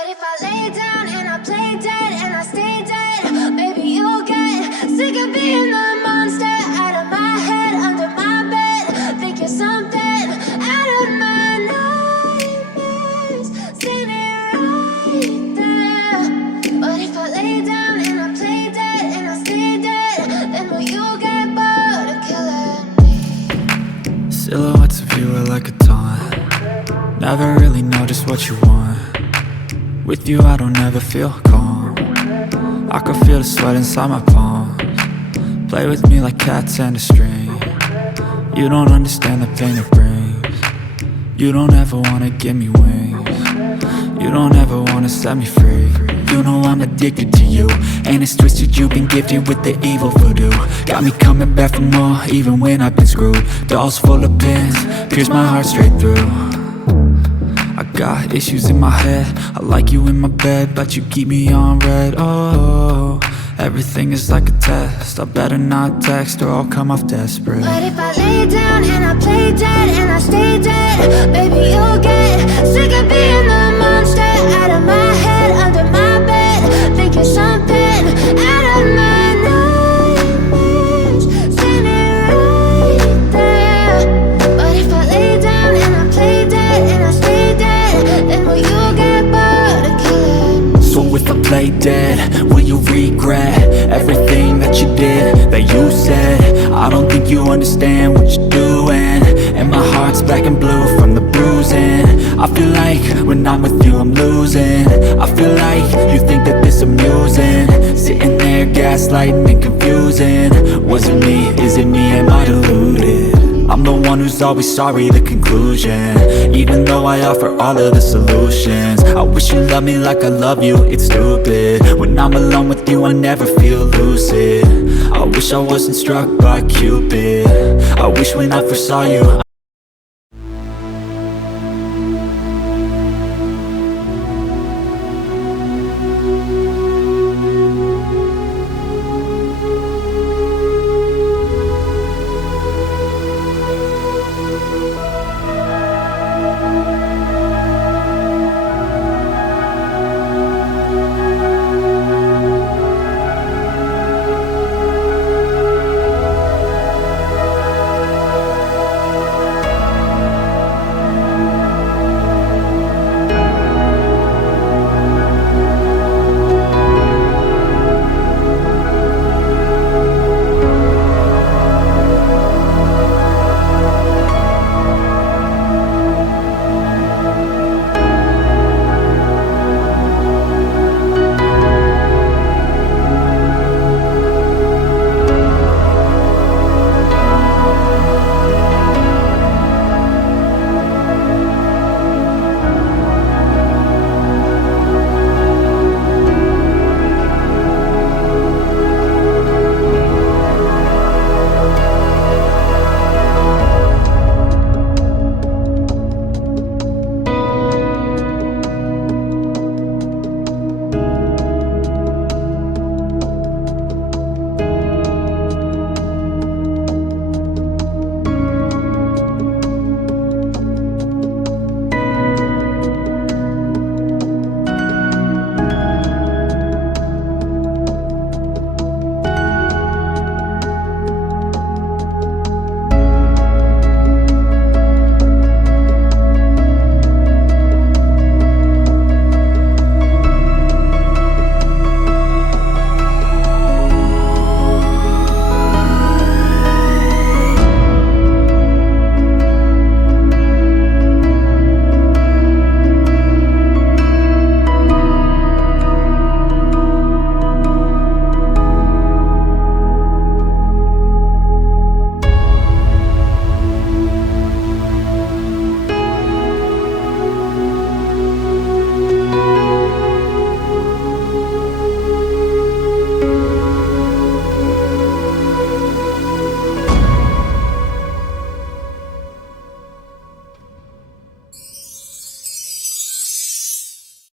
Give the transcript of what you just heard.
But if I lay down and I play dead and I stay dead, maybe you'll get sick of being the monster out of my head, under my bed. Think you're something out of my nightmares, standing right there. But if I lay down and I play dead and I stay dead, then will you get bored of killing me? Silhouettes of you are like a taunt. Never really know just what you want. With you I don't ever feel calm. I can feel the sweat inside my palms. Play with me like cats and a string. You don't understand the pain it brings. You don't ever wanna give me wings. You don't ever wanna set me free. You know I'm addicted to you, and it's twisted, you've been gifted with the evil voodoo. Got me coming back for more, even when I've been screwed. Dolls full of pins, pierce my heart straight through. I got issues in my head, I like you in my bed, but you keep me on red. Oh, everything is like a test, I better not text or I'll come off desperate. But if I lay down and I play dead and I stay dead, baby you'll get sick of being the monster out of my head, under my bed. Think you're something out of my nightmares, standing right there. But if I lay down and I play dead and I stay dead, then will you get bored of killing me? So if I play dead, will you regret everything that you did, that you said? I don't think you understand what you're doing, and my heart's black and blue from the bruising. I feel like when I'm with you I'm losing. I feel like you think that this amusing, sitting there gaslighting and confusing. Was it me? Is it me? Am I deluded? I'm the one who's always sorry, the conclusion, even though I offer all of the solutions. I wish you loved me like I love you, it's stupid. When I'm alone with you I never feel lucid. I wish I wasn't struck by Cupid. I wish when I first saw you